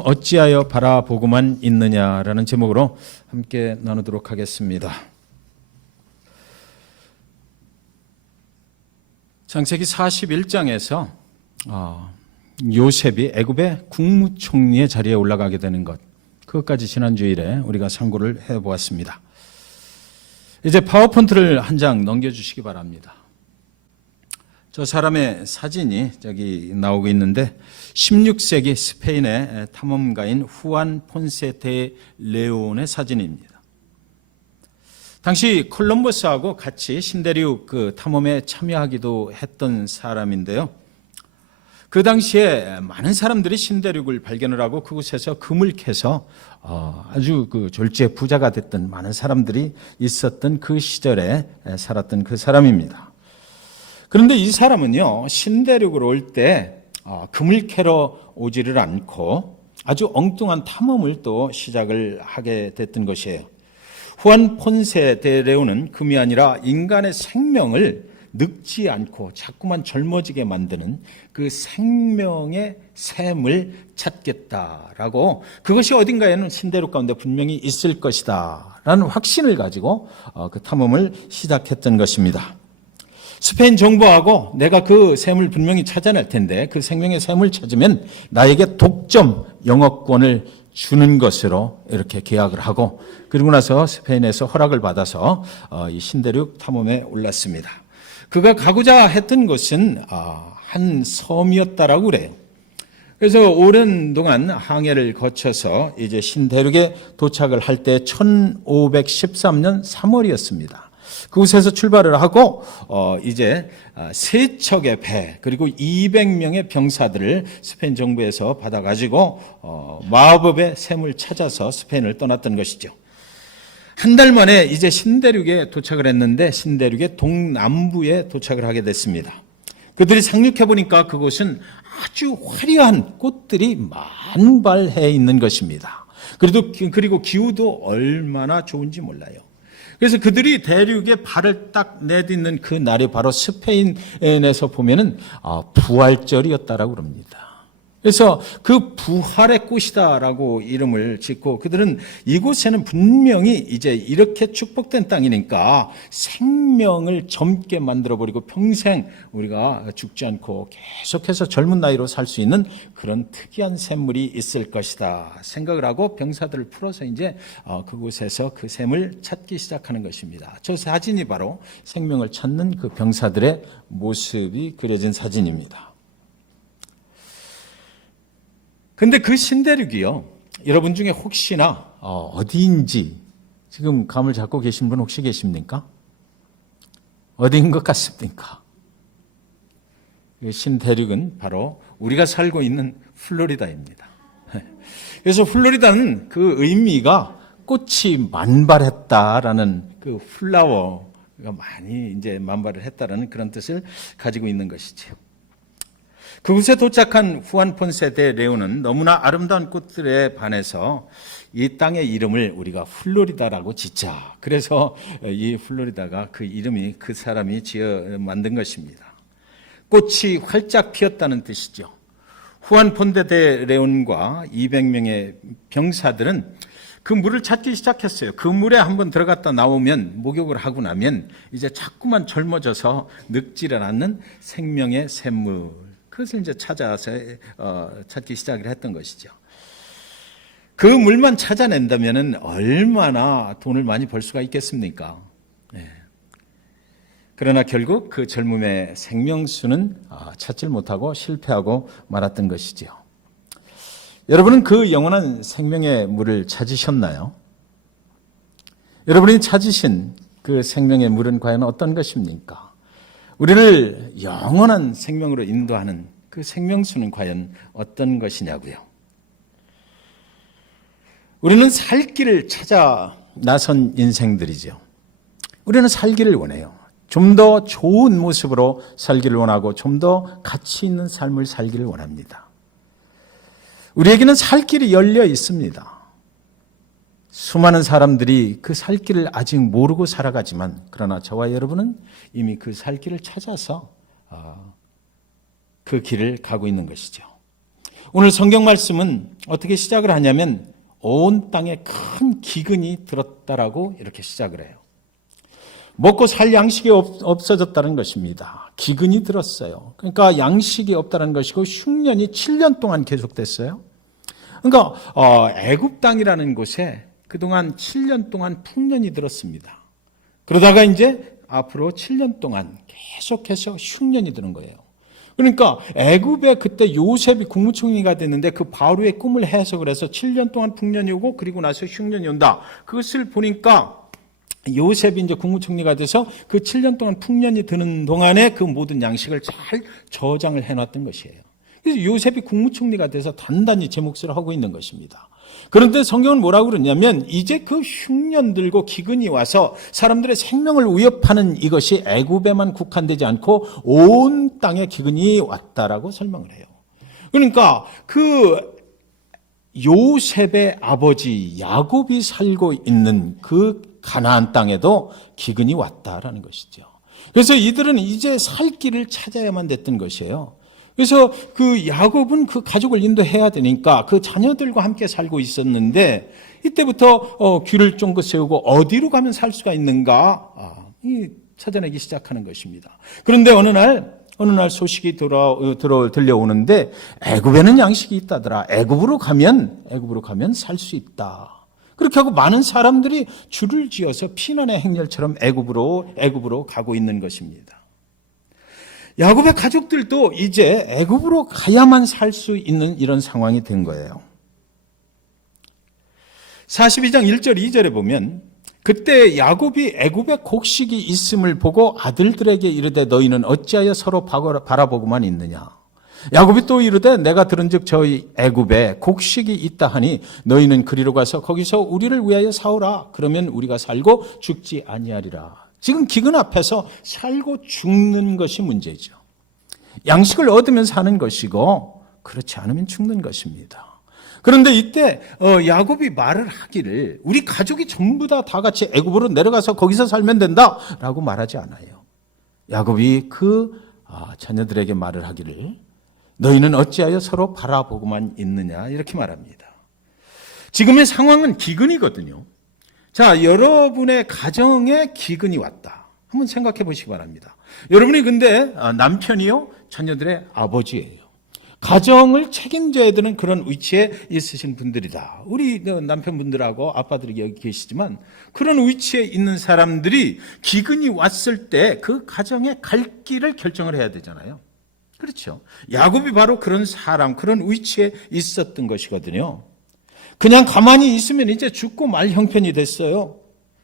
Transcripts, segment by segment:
어찌하여 바라보고만 있느냐라는 제목으로 함께 나누도록 하겠습니다. 창세기 41장에서 요셉이 애굽의 국무총리의 자리에 올라가게 되는 것, 그것까지 지난주일에 우리가 상고를 해보았습니다. 이제 파워포인트를 한 장 넘겨주시기 바랍니다. 저 사람의 사진이 저기 나오고 있는데 16세기 스페인의 탐험가인 후안 폰세 데 레온의 사진입니다. 당시 콜럼버스하고 같이 신대륙 그 탐험에 참여하기도 했던 사람인데요. 그 당시에 많은 사람들이 신대륙을 발견을 하고 그곳에서 금을 캐서 아주 그 졸지에 부자가 됐던 많은 사람들이 있었던 그 시절에 살았던 그 사람입니다. 그런데 이 사람은요, 신대륙으로 올 때 금을 캐러 오지를 않고 아주 엉뚱한 탐험을 또 시작을 하게 됐던 것이에요. 후안 폰세 데 레온은 금이 아니라 인간의 생명을 늙지 않고 자꾸만 젊어지게 만드는 그 생명의 샘을 찾겠다라고, 그것이 어딘가에는 신대륙 가운데 분명히 있을 것이다 라는 확신을 가지고 그 탐험을 시작했던 것입니다. 스페인 정부하고 내가 그 샘을 분명히 찾아낼 텐데 그 생명의 샘을 찾으면 나에게 독점 영업권을 주는 것으로 이렇게 계약을 하고, 그리고 나서 스페인에서 허락을 받아서 이 신대륙 탐험에 올랐습니다. 그가 가고자 했던 곳은 한 섬이었다라고 그래요. 그래서 오랜 동안 항해를 거쳐서 이제 신대륙에 도착을 할 때 1513년 3월이었습니다. 그곳에서 출발을 하고 이제 세 척의 배 그리고 200명의 병사들을 스페인 정부에서 받아가지고 마법의 샘을 찾아서 스페인을 떠났던 것이죠. 한 달 만에 이제 신대륙에 도착을 했는데 신대륙의 동남부에 도착을 하게 됐습니다. 그들이 상륙해 보니까 그곳은 아주 화려한 꽃들이 만발해 있는 것입니다. 그리고 기후도 얼마나 좋은지 몰라요. 그래서 그들이 대륙에 발을 딱 내딛는 그 날이 바로 스페인에서 보면은 부활절이었다라고 그럽니다. 그래서 그 부활의 꽃이다라고 이름을 짓고, 그들은 이곳에는 분명히 이제 이렇게 축복된 땅이니까 생명을 젊게 만들어버리고 평생 우리가 죽지 않고 계속해서 젊은 나이로 살 수 있는 그런 특이한 샘물이 있을 것이다 생각을 하고 병사들을 풀어서 이제 그곳에서 그 샘을 찾기 시작하는 것입니다. 저 사진이 바로 생명을 찾는 그 병사들의 모습이 그려진 사진입니다. 근데 그 신대륙이요, 여러분 중에 혹시나 어디인지 지금 감을 잡고 계신 분 혹시 계십니까? 어디인 것 같습니까? 신대륙은 바로 우리가 살고 있는 플로리다입니다. 그래서 플로리다는 그 의미가 꽃이 만발했다라는 그 플라워가 많이 이제 만발을 했다라는 그런 뜻을 가지고 있는 것이죠. 그곳에 도착한 후안 폰세 데 레온은 너무나 아름다운 꽃들에 반해서 이 땅의 이름을 우리가 플로리다라고 짓자. 그래서 이 플로리다가 그 이름이 그 사람이 지어 만든 것입니다. 꽃이 활짝 피었다는 뜻이죠. 후안 폰세 데 레온과 200명의 병사들은 그 물을 찾기 시작했어요. 그 물에 한번 들어갔다 나오면, 목욕을 하고 나면 이제 자꾸만 젊어져서 늙지를 않는 생명의 샘물, 그것을 이제 찾아서 찾기 시작을 했던 것이죠. 그 물만 찾아낸다면 얼마나 돈을 많이 벌 수가 있겠습니까? 네. 그러나 결국 그 젊음의 생명수는 찾지 못하고 실패하고 말았던 것이죠. 여러분은 그 영원한 생명의 물을 찾으셨나요? 여러분이 찾으신 그 생명의 물은 과연 어떤 것입니까? 우리를 영원한 생명으로 인도하는 그 생명수는 과연 어떤 것이냐고요. 우리는 살 길을 찾아 나선 인생들이죠. 우리는 살기를 원해요. 좀 더 좋은 모습으로 살기를 원하고 좀 더 가치 있는 삶을 살기를 원합니다. 우리에게는 살 길이 열려 있습니다. 수많은 사람들이 그 살 길을 아직 모르고 살아가지만, 그러나 저와 여러분은 이미 그 살 길을 찾아서 그 길을 가고 있는 것이죠. 오늘 성경 말씀은 어떻게 시작을 하냐면 온 땅에 큰 기근이 들었다라고 이렇게 시작을 해요. 먹고 살 양식이 없어졌다는 것입니다. 기근이 들었어요. 그러니까 양식이 없다는 것이고 흉년이 7년 동안 계속됐어요. 그러니까 애굽 땅이라는 곳에 그동안 7년 동안 풍년이 들었습니다. 그러다가 이제 앞으로 7년 동안 계속해서 흉년이 드는 거예요. 그러니까 애굽에 그때 요셉이 국무총리가 됐는데 그 바로의 꿈을 해석을 해서 7년 동안 풍년이 오고 그리고 나서 흉년이 온다. 그것을 보니까 요셉이 이제 국무총리가 돼서 그 7년 동안 풍년이 드는 동안에 그 모든 양식을 잘 저장을 해놨던 것이에요. 그래서 요셉이 국무총리가 돼서 단단히 제 몫을 하고 있는 것입니다. 그런데 성경은 뭐라고 그러냐면 이제 그 흉년 들고 기근이 와서 사람들의 생명을 위협하는 이것이 애굽에만 국한되지 않고 온 땅에 기근이 왔다라고 설명을 해요. 그러니까 그 요셉의 아버지 야곱이 살고 있는 그 가나안 땅에도 기근이 왔다라는 것이죠. 그래서 이들은 이제 살 길을 찾아야만 됐던 것이에요. 그래서 그 야곱은 그 가족을 인도해야 되니까 그 자녀들과 함께 살고 있었는데 이때부터 귀를 쫑긋 세우고 어디로 가면 살 수가 있는가 찾아내기 시작하는 것입니다. 그런데 어느 날 소식이 들려오는데 애굽에는 양식이 있다더라. 애굽으로 가면 살 수 있다. 그렇게 하고 많은 사람들이 줄을 지어서 피난의 행렬처럼 애굽으로 가고 있는 것입니다. 야곱의 가족들도 이제 애굽으로 가야만 살 수 있는 이런 상황이 된 거예요. 42장 1절 2절에 보면 그때 야곱이 애굽에 곡식이 있음을 보고 아들들에게 이르되 너희는 어찌하여 서로 바라보고만 있느냐. 야곱이 또 이르되 내가 들은즉 저희 애굽에 곡식이 있다 하니 너희는 그리로 가서 거기서 우리를 위하여 사오라. 그러면 우리가 살고 죽지 아니하리라. 지금 기근 앞에서 살고 죽는 것이 문제죠. 양식을 얻으면 사는 것이고 그렇지 않으면 죽는 것입니다. 그런데 이때 야곱이 말을 하기를 우리 가족이 전부 다 같이 애굽으로 내려가서 거기서 살면 된다라고 말하지 않아요. 야곱이 그 자녀들에게 말을 하기를 너희는 어찌하여 서로 바라보고만 있느냐 이렇게 말합니다. 지금의 상황은 기근이거든요. 자, 여러분의 가정에 기근이 왔다. 한번 생각해 보시기 바랍니다. 여러분이 근데 남편이요, 자녀들의 아버지예요. 가정을 책임져야 되는 그런 위치에 있으신 분들이다. 우리 남편분들하고 아빠들이 여기 계시지만 그런 위치에 있는 사람들이 기근이 왔을 때 그 가정의 갈 길을 결정을 해야 되잖아요. 그렇죠. 야곱이 바로 그런 사람, 그런 위치에 있었던 것이거든요. 그냥 가만히 있으면 이제 죽고 말 형편이 됐어요.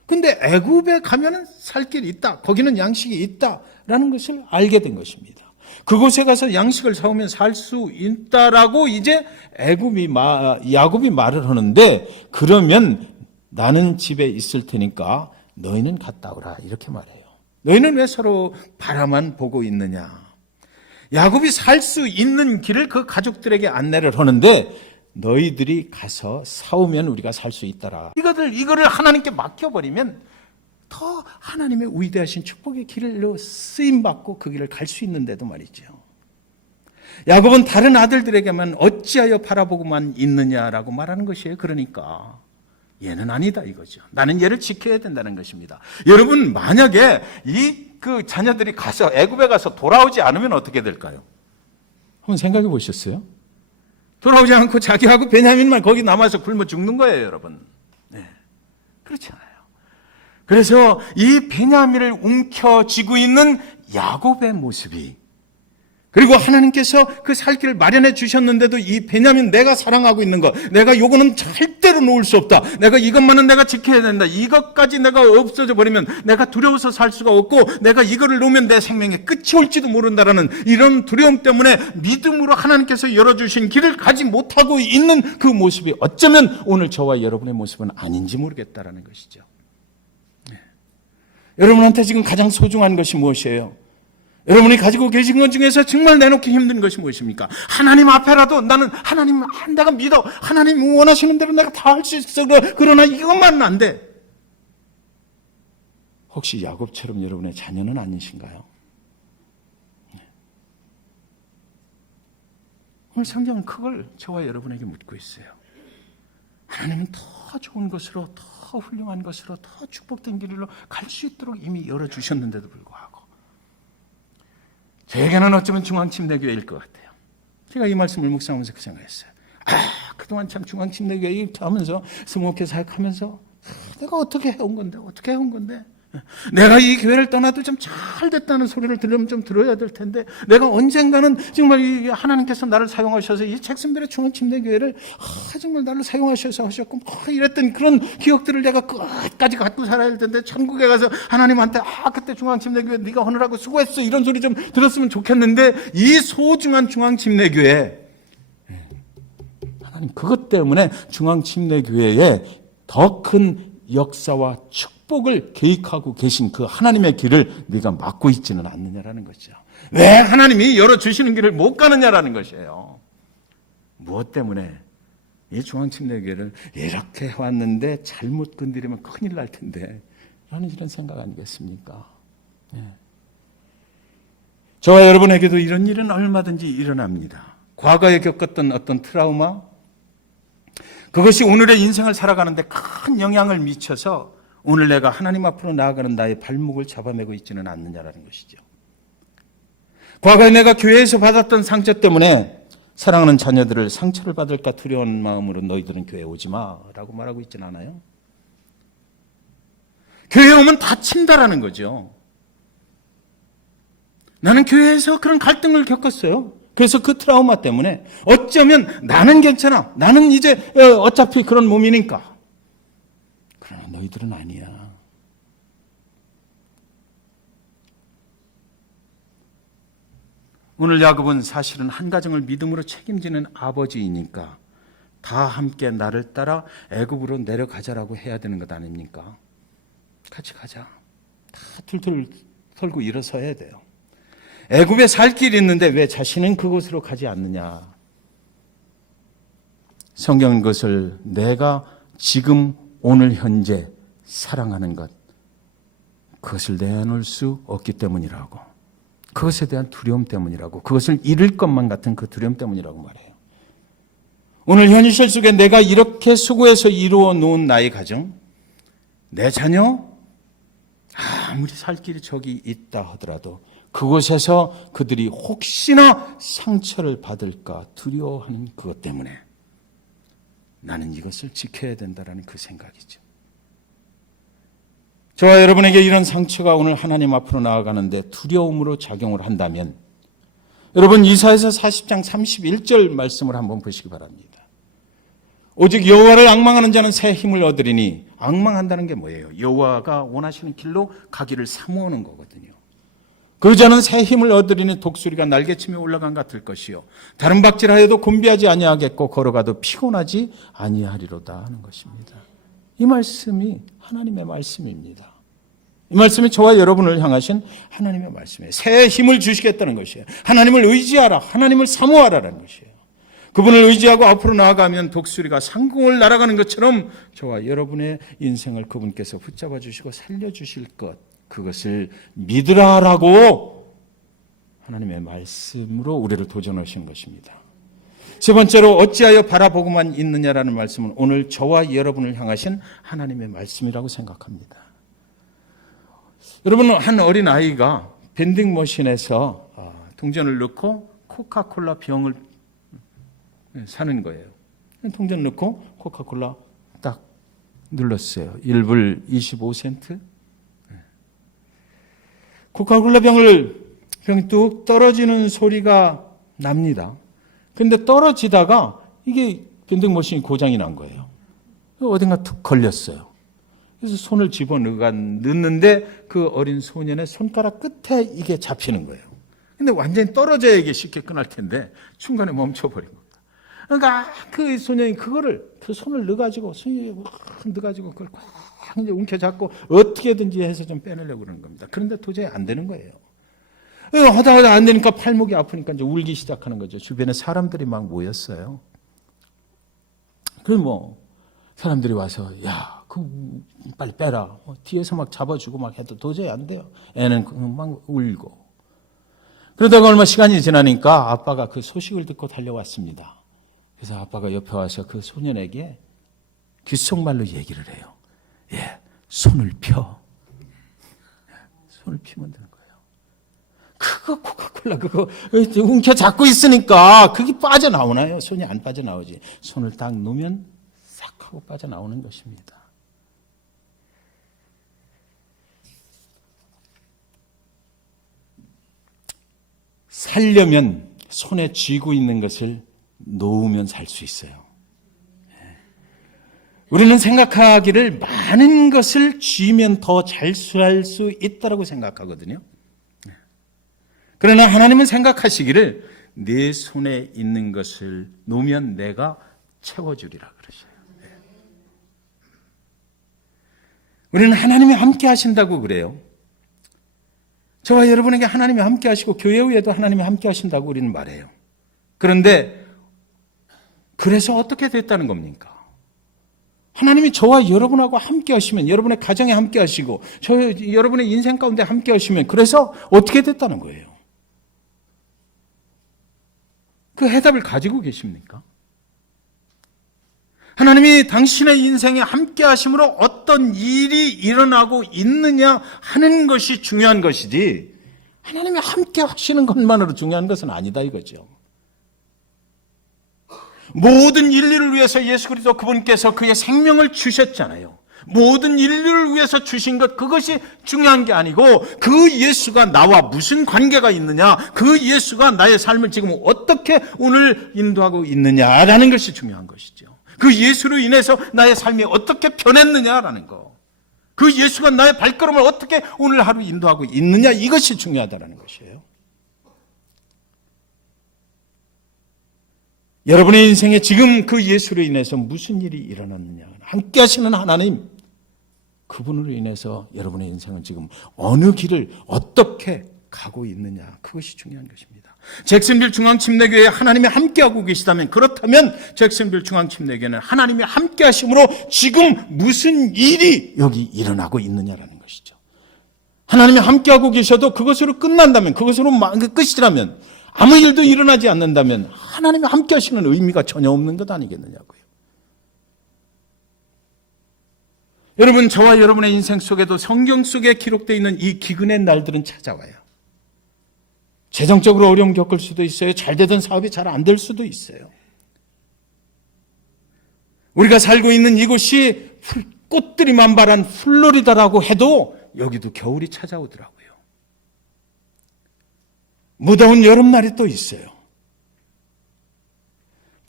근데 애굽에 가면은 살 길이 있다. 거기는 양식이 있다라는 것을 알게 된 것입니다. 그곳에 가서 양식을 사오면 살 수 있다라고 이제 야곱이 말을 하는데 그러면 나는 집에 있을 테니까 너희는 갔다 오라 이렇게 말해요. 너희는 왜 서로 바라만 보고 있느냐. 야곱이 살 수 있는 길을 그 가족들에게 안내를 하는데 너희들이 가서 사오면 우리가 살 수 있더라. 이거를 하나님께 맡겨버리면 더 하나님의 위대하신 축복의 길로 쓰임받고 그 길을 갈 수 있는데도 말이죠. 야곱은 다른 아들들에게만 어찌하여 바라보고만 있느냐라고 말하는 것이에요. 그러니까 얘는 아니다 이거죠. 나는 얘를 지켜야 된다는 것입니다. 여러분 만약에 그 자녀들이 가서 애굽에 가서 돌아오지 않으면 어떻게 될까요? 한번 생각해 보셨어요? 돌아오지 않고 자기하고 베냐민만 거기 남아서 굶어 죽는 거예요, 여러분. 네, 그렇지 않아요. 그래서 이 베냐민을 움켜쥐고 있는 야곱의 모습이 그리고 하나님께서 그 살 길을 마련해 주셨는데도 이 베냐민 내가 사랑하고 있는 것, 내가 요거는 절대로 놓을 수 없다. 내가 이것만은 내가 지켜야 된다. 이것까지 내가 없어져 버리면 내가 두려워서 살 수가 없고 내가 이거를 놓으면 내 생명의 끝이 올지도 모른다라는 이런 두려움 때문에 믿음으로 하나님께서 열어주신 길을 가지 못하고 있는 그 모습이 어쩌면 오늘 저와 여러분의 모습은 아닌지 모르겠다라는 것이죠. 네. 여러분한테 지금 가장 소중한 것이 무엇이에요? 여러분이 가지고 계신 것 중에서 정말 내놓기 힘든 것이 무엇입니까? 하나님 앞에라도 나는 하나님 내가 믿어. 하나님 원하시는 대로 내가 다 할 수 있어. 그러나 이것만은 안 돼. 혹시 야곱처럼 여러분의 자녀는 아니신가요? 오늘 성경은 그걸 저와 여러분에게 묻고 있어요. 하나님은 더 좋은 것으로, 더 훌륭한 것으로, 더 축복된 길로 갈 수 있도록 이미 열어주셨는데도 불구하고 저에게는 어쩌면 중앙침례교회일 것 같아요. 제가 이 말씀을 묵상하면서 그 생각했어요. 그동안 참 중앙침례교회 이렇게 하면서 스모케 사역하면서 내가 어떻게 해온 건데 내가 이 교회를 떠나도 좀 잘 됐다는 소리를 들으면 좀 들어야 될 텐데 내가 언젠가는 정말 이 하나님께서 나를 사용하셔서 이 잭슨빌의 중앙침례교회를 정말 나를 사용하셔서 하셨고 이랬던 그런 기억들을 내가 끝까지 갖고 살아야 할 텐데 천국에 가서 하나님한테 그때 중앙침례교회 네가 하느라고 수고했어 이런 소리 좀 들었으면 좋겠는데 이 소중한 중앙침례교회 하나님 그것 때문에 중앙침례교회에 더 큰 역사와 축복을 계획하고 계신 그 하나님의 길을 네가 막고 있지는 않느냐라는 거죠. 왜 하나님이 열어주시는 길을 못 가느냐라는 것이에요. 무엇 때문에 이 중앙침례교회를 이렇게 해왔는데 잘못 건드리면 큰일 날 텐데 라는 이런 생각 아니겠습니까? 저와 여러분에게도 이런 일은 얼마든지 일어납니다. 과거에 겪었던 어떤 트라우마 그것이 오늘의 인생을 살아가는데 큰 영향을 미쳐서 오늘 내가 하나님 앞으로 나아가는 나의 발목을 잡아매고 있지는 않느냐라는 것이죠. 과거에 내가 교회에서 받았던 상처 때문에 사랑하는 자녀들을 상처를 받을까 두려운 마음으로 너희들은 교회에 오지 마라고 말하고 있지는 않아요. 교회에 오면 다친다라는 거죠. 나는 교회에서 그런 갈등을 겪었어요. 그래서 그 트라우마 때문에 어쩌면 나는 괜찮아. 나는 이제 어차피 그런 몸이니까. 그러나 너희들은 아니야. 오늘 야곱은 사실은 한 가정을 믿음으로 책임지는 아버지이니까 다 함께 나를 따라 애굽으로 내려가자라고 해야 되는 것 아닙니까? 같이 가자. 다 툴툴 털고 일어서야 돼요. 애굽에 살 길이 있는데 왜 자신은 그곳으로 가지 않느냐? 성경은 그것을 내가 지금 오늘 현재 사랑하는 것 그것을 내놓을 수 없기 때문이라고 그것에 대한 두려움 때문이라고 그것을 잃을 것만 같은 그 두려움 때문이라고 말해요. 오늘 현실 속에 내가 이렇게 수고해서 이루어 놓은 나의 가정 내 자녀 아무리 살 길이 저기 있다 하더라도 그곳에서 그들이 혹시나 상처를 받을까 두려워하는 그것 때문에 나는 이것을 지켜야 된다는 그 생각이죠. 저와 여러분에게 이런 상처가 오늘 하나님 앞으로 나아가는데 두려움으로 작용을 한다면 여러분 이사야서 40장 31절 말씀을 한번 보시기 바랍니다. 오직 여호와를 앙망하는 자는 새 힘을 얻으리니 앙망한다는 게 뭐예요? 여호와가 원하시는 길로 가기를 사모하는 거거든요. 그 자는 새 힘을 얻으리니 독수리가 날개치며 올라간 같을 것이요 다른 박질하여도 곤비하지 아니하겠고 걸어가도 피곤하지 아니하리로다 하는 것입니다. 이 말씀이 하나님의 말씀입니다. 이 말씀이 저와 여러분을 향하신 하나님의 말씀이에요. 새 힘을 주시겠다는 것이에요. 하나님을 의지하라. 하나님을 사모하라는 것이에요. 그분을 의지하고 앞으로 나아가면 독수리가 상공을 날아가는 것처럼 저와 여러분의 인생을 그분께서 붙잡아 주시고 살려주실 것 그것을 믿으라라고 하나님의 말씀으로 우리를 도전하신 것입니다. 세 번째로 어찌하여 바라보고만 있느냐라는 말씀은 오늘 저와 여러분을 향하신 하나님의 말씀이라고 생각합니다. 여러분 한 어린 아이가 밴딩머신에서 동전을 넣고 코카콜라 병을 사는 거예요. 동전 넣고 코카콜라 딱 눌렀어요. 1불 25센트. 코카콜라 병이 뚝 떨어지는 소리가 납니다. 근데 떨어지다가 이게 밴딩머신이 고장이 난 거예요. 어딘가 툭 걸렸어요. 그래서 손을 집어넣는데 그 어린 소년의 손가락 끝에 이게 잡히는 거예요. 근데 완전히 떨어져야 이게 쉽게 끝날 텐데 중간에 멈춰버린 겁니다. 그러니까 그 소년이 그 손을 넣어가지고 그걸 꽉 이제 움켜잡고 어떻게든지 해서 좀 빼내려고 그러는 겁니다. 그런데 도저히 안 되는 거예요. 하다가 안 되니까 팔목이 아프니까 이제 울기 시작하는 거죠. 주변에 사람들이 막 모였어요. 사람들이 와서 빨리 빼라. 뒤에서 막 잡아주고 막 해도 도저히 안 돼요. 애는 막 울고. 그러다가 얼마 시간이 지나니까 아빠가 그 소식을 듣고 달려왔습니다. 그래서 아빠가 옆에 와서 그 소년에게 귓속말로 얘기를 해요. 예, 손을 펴. 손을 피면 되는 거예요. 그거 코카콜라 그거 움켜 잡고 있으니까 그게 빠져나오나요? 손이 안 빠져나오지. 손을 딱 놓으면 싹 하고 빠져나오는 것입니다. 살려면 손에 쥐고 있는 것을 놓으면 살 수 있어요. 우리는 생각하기를 많은 것을 쥐면 더 잘 살 수 있다고 생각하거든요. 그러나 하나님은 생각하시기를 내 손에 있는 것을 놓으면 내가 채워주리라 그러셔요. 우리는 하나님이 함께 하신다고 그래요. 저와 여러분에게 하나님이 함께 하시고 교회 후에도 하나님이 함께 하신다고 우리는 말해요. 그런데 그래서 어떻게 됐다는 겁니까? 하나님이 저와 여러분하고 함께 하시면, 여러분의 가정에 함께 하시고 여러분의 인생 가운데 함께 하시면 그래서 어떻게 됐다는 거예요? 그 해답을 가지고 계십니까? 하나님이 당신의 인생에 함께 하심으로 어떤 일이 일어나고 있느냐 하는 것이 중요한 것이지 하나님이 함께 하시는 것만으로 중요한 것은 아니다 이거죠. 모든 인류를 위해서 예수 그리스도 그분께서 그의 생명을 주셨잖아요. 모든 인류를 위해서 주신 것 그것이 중요한 게 아니고 그 예수가 나와 무슨 관계가 있느냐, 그 예수가 나의 삶을 지금 어떻게 오늘 인도하고 있느냐라는 것이 중요한 것이죠. 그 예수로 인해서 나의 삶이 어떻게 변했느냐라는 거, 그 예수가 나의 발걸음을 어떻게 오늘 하루 인도하고 있느냐 이것이 중요하다는 것이에요. 여러분의 인생에 지금 그 예수로 인해서 무슨 일이 일어났느냐, 함께 하시는 하나님 그분으로 인해서 여러분의 인생은 지금 어느 길을 어떻게 가고 있느냐 그것이 중요한 것입니다. 잭슨빌 중앙침례교회에 하나님이 함께하고 계시다면, 그렇다면 잭슨빌 중앙침례교회는 하나님이 함께하심으로 지금 무슨 일이 여기 일어나고 있느냐라는 것이죠. 하나님이 함께하고 계셔도 그것으로 끝난다면, 그것으로 끝이라면, 아무 일도 일어나지 않는다면 하나님이 함께하시는 의미가 전혀 없는 것 아니겠느냐고요. 여러분, 저와 여러분의 인생 속에도 성경 속에 기록되어 있는 이 기근의 날들은 찾아와요. 재정적으로 어려움 겪을 수도 있어요. 잘 되던 사업이 잘 안 될 수도 있어요. 우리가 살고 있는 이곳이 꽃들이 만발한 플로리다라고 해도 여기도 겨울이 찾아오더라고요. 무더운 여름날이 또 있어요.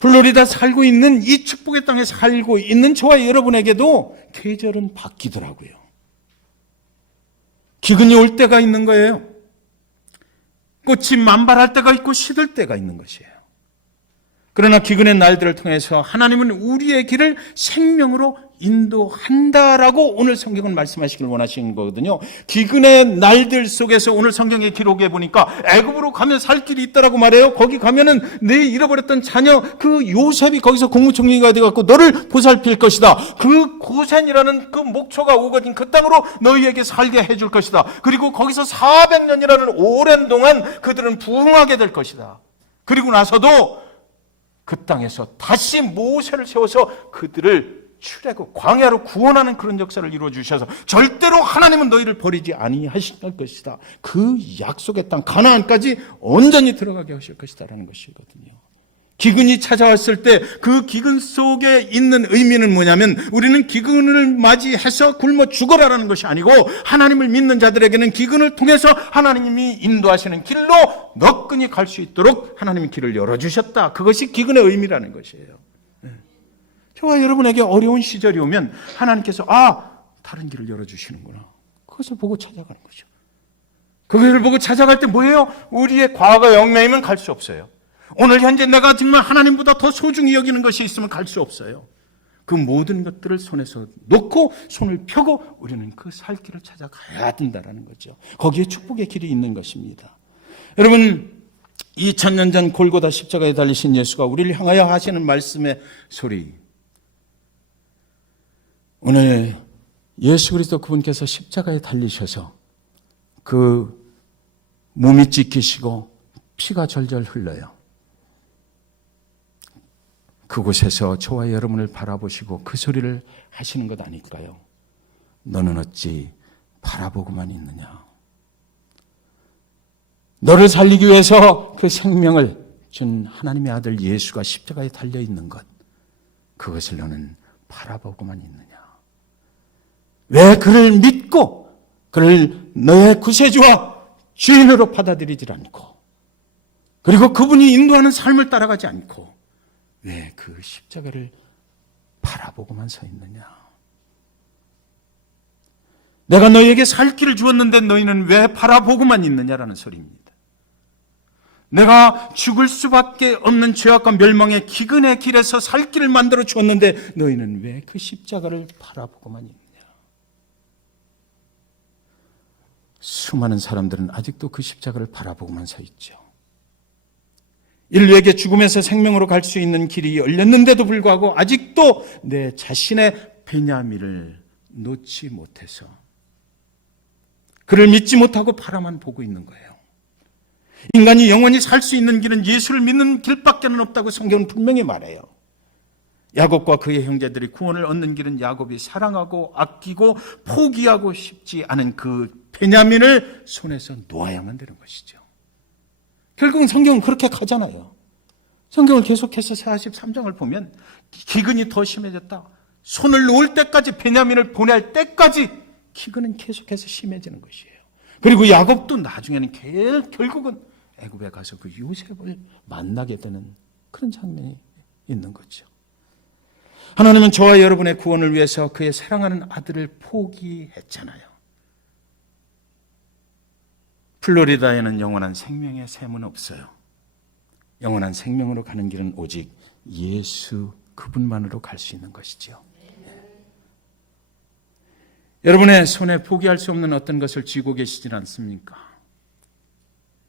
플로리다 살고 있는 이 축복의 땅에 살고 있는 저와 여러분에게도 계절은 바뀌더라고요. 기근이 올 때가 있는 거예요. 꽃이 만발할 때가 있고 시들 때가 있는 것이에요. 그러나 기근의 날들을 통해서 하나님은 우리의 길을 생명으로 인도한다라고 오늘 성경은 말씀하시길 원하시는 거거든요. 기근의 날들 속에서 오늘 성경의 기록에 보니까 애굽으로 가면 살 길이 있다라고 말해요. 거기 가면은 내 잃어버렸던 자녀 그 요셉이 거기서 국무총리가 돼갖고 너를 보살필 것이다. 그 고센이라는 그 목초가 우거진 그 땅으로 너희에게 살게 해줄 것이다. 그리고 거기서 400년이라는 오랜 동안 그들은 부흥하게 될 것이다. 그리고 나서도 그 땅에서 다시 모세를 세워서 그들을 출애굽 광야로 구원하는 그런 역사를 이루어 주셔서 절대로 하나님은 너희를 버리지 아니하실 것이다. 그 약속의 땅 가나안까지 온전히 들어가게 하실 것이다라는 것이거든요. 기근이 찾아왔을 때 그 기근 속에 있는 의미는 뭐냐면 우리는 기근을 맞이해서 굶어 죽어라라는 것이 아니고 하나님을 믿는 자들에게는 기근을 통해서 하나님이 인도하시는 길로 너끈히 갈 수 있도록 하나님이 길을 열어주셨다. 그것이 기근의 의미라는 것이에요. 저와 여러분에게 어려운 시절이 오면 하나님께서 다른 길을 열어주시는구나. 그것을 보고 찾아가는 거죠. 그것을 보고 찾아갈 때 뭐예요? 우리의 과거 영매이면 갈 수 없어요. 오늘 현재 내가 정말 하나님보다 더 소중히 여기는 것이 있으면 갈 수 없어요. 그 모든 것들을 손에서 놓고 손을 펴고 우리는 그 살 길을 찾아가야 된다는 거죠. 거기에 축복의 길이 있는 것입니다. 여러분, 2000년 전 골고다 십자가에 달리신 예수가 우리를 향하여 하시는 말씀의 소리, 오늘 예수 그리스도 그분께서 십자가에 달리셔서 그 몸이 찢기시고 피가 절절 흘러요. 그곳에서 저와 여러분을 바라보시고 그 소리를 하시는 것 아닐까요? 너는 어찌 바라보고만 있느냐? 너를 살리기 위해서 그 생명을 준 하나님의 아들 예수가 십자가에 달려 있는 것, 그것을 너는 바라보고만 있느냐? 왜 그를 믿고 그를 너의 구세주와 주인으로 받아들이질 않고, 그리고 그분이 인도하는 삶을 따라가지 않고 왜 그 십자가를 바라보고만 서 있느냐? 내가 너희에게 살 길을 주었는데 너희는 왜 바라보고만 있느냐라는 소리입니다. 내가 죽을 수밖에 없는 죄악과 멸망의 기근의 길에서 살 길을 만들어 주었는데 너희는 왜 그 십자가를 바라보고만 있느냐? 수많은 사람들은 아직도 그 십자가를 바라보고만 서 있죠. 인류에게 죽음에서 생명으로 갈 수 있는 길이 열렸는데도 불구하고 아직도 내 자신의 베냐민을 놓지 못해서 그를 믿지 못하고 바라만 보고 있는 거예요. 인간이 영원히 살 수 있는 길은 예수를 믿는 길밖에는 없다고 성경은 분명히 말해요. 야곱과 그의 형제들이 구원을 얻는 길은 야곱이 사랑하고 아끼고 포기하고 싶지 않은 그 베냐민을 손에서 놓아야만 되는 것이죠. 결국은 성경은 그렇게 가잖아요. 성경을 계속해서 43장을 보면 기근이 더 심해졌다. 손을 놓을 때까지, 베냐민을 보낼 때까지 기근은 계속해서 심해지는 것이에요. 그리고 야곱도 나중에는 결국은 애굽에 가서 그 요셉을 만나게 되는 그런 장면이 있는 거죠. 하나님은 저와 여러분의 구원을 위해서 그의 사랑하는 아들을 포기했잖아요. 플로리다에는 영원한 생명의 샘은 없어요. 영원한 생명으로 가는 길은 오직 예수 그분만으로 갈 수 있는 것이지요. 여러분의 손에 포기할 수 없는 어떤 것을 쥐고 계시진 않습니까?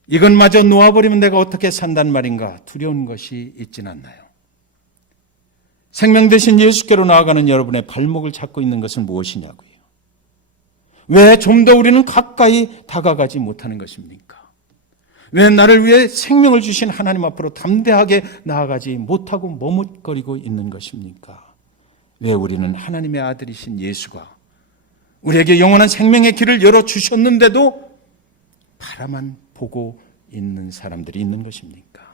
이것마저 놓아버리면 내가 어떻게 산단 말인가 두려운 것이 있진 않나요? 생명 대신 예수께로 나아가는 여러분의 발목을 잡고 있는 것은 무엇이냐고요? 왜 좀 더 우리는 가까이 다가가지 못하는 것입니까? 왜 나를 위해 생명을 주신 하나님 앞으로 담대하게 나아가지 못하고 머뭇거리고 있는 것입니까? 왜 우리는 하나님의 아들이신 예수가 우리에게 영원한 생명의 길을 열어주셨는데도 바라만 보고 있는 사람들이 있는 것입니까?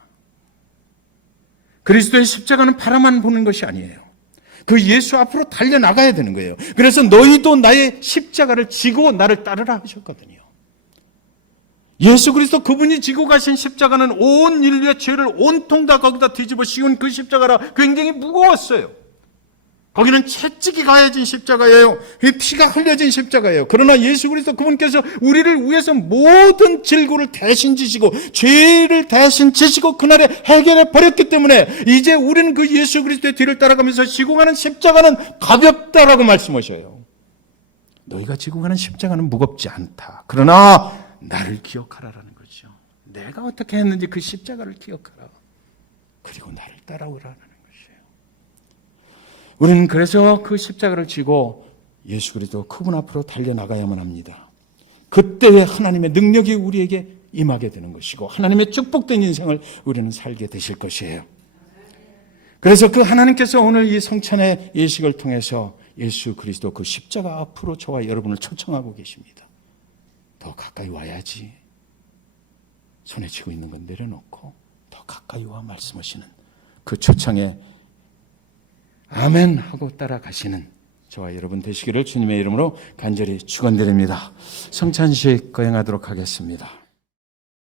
그리스도의 십자가는 바라만 보는 것이 아니에요. 그 예수 앞으로 달려나가야 되는 거예요. 그래서 너희도 나의 십자가를 지고 나를 따르라 하셨거든요. 예수 그리스도 그분이 지고 가신 십자가는 온 인류의 죄를 온통 다 거기다 뒤집어 씌운 그 십자가라 굉장히 무거웠어요. 거기는 채찍이 가해진 십자가예요. 피가 흘려진 십자가예요. 그러나 예수 그리스도 그분께서 우리를 위해서 모든 질고를 대신 지시고 죄를 대신 지시고 그날에 해결해 버렸기 때문에 이제 우리는 그 예수 그리스도의 뒤를 따라가면서 지고 가는 십자가는 가볍다라고 말씀하셔요. 너희가 지고 가는 십자가는 무겁지 않다. 그러나 나를 기억하라라는 거죠. 내가 어떻게 했는지 그 십자가를 기억하라. 그리고 나를 따라오라는 거예요. 우리는 그래서 그 십자가를 지고 예수 그리스도 그분 앞으로 달려나가야만 합니다. 그때의 하나님의 능력이 우리에게 임하게 되는 것이고 하나님의 축복된 인생을 우리는 살게 되실 것이에요. 그래서 그 하나님께서 오늘 이 성찬의 예식을 통해서 예수 그리스도 그 십자가 앞으로 저와 여러분을 초청하고 계십니다. 더 가까이 와야지. 손에 쥐고 있는 건 내려놓고 더 가까이 와 말씀하시는 그 초청에 아멘 하고 따라가시는 저와 여러분 되시기를 주님의 이름으로 간절히 축원드립니다. 성찬식 거행하도록 하겠습니다.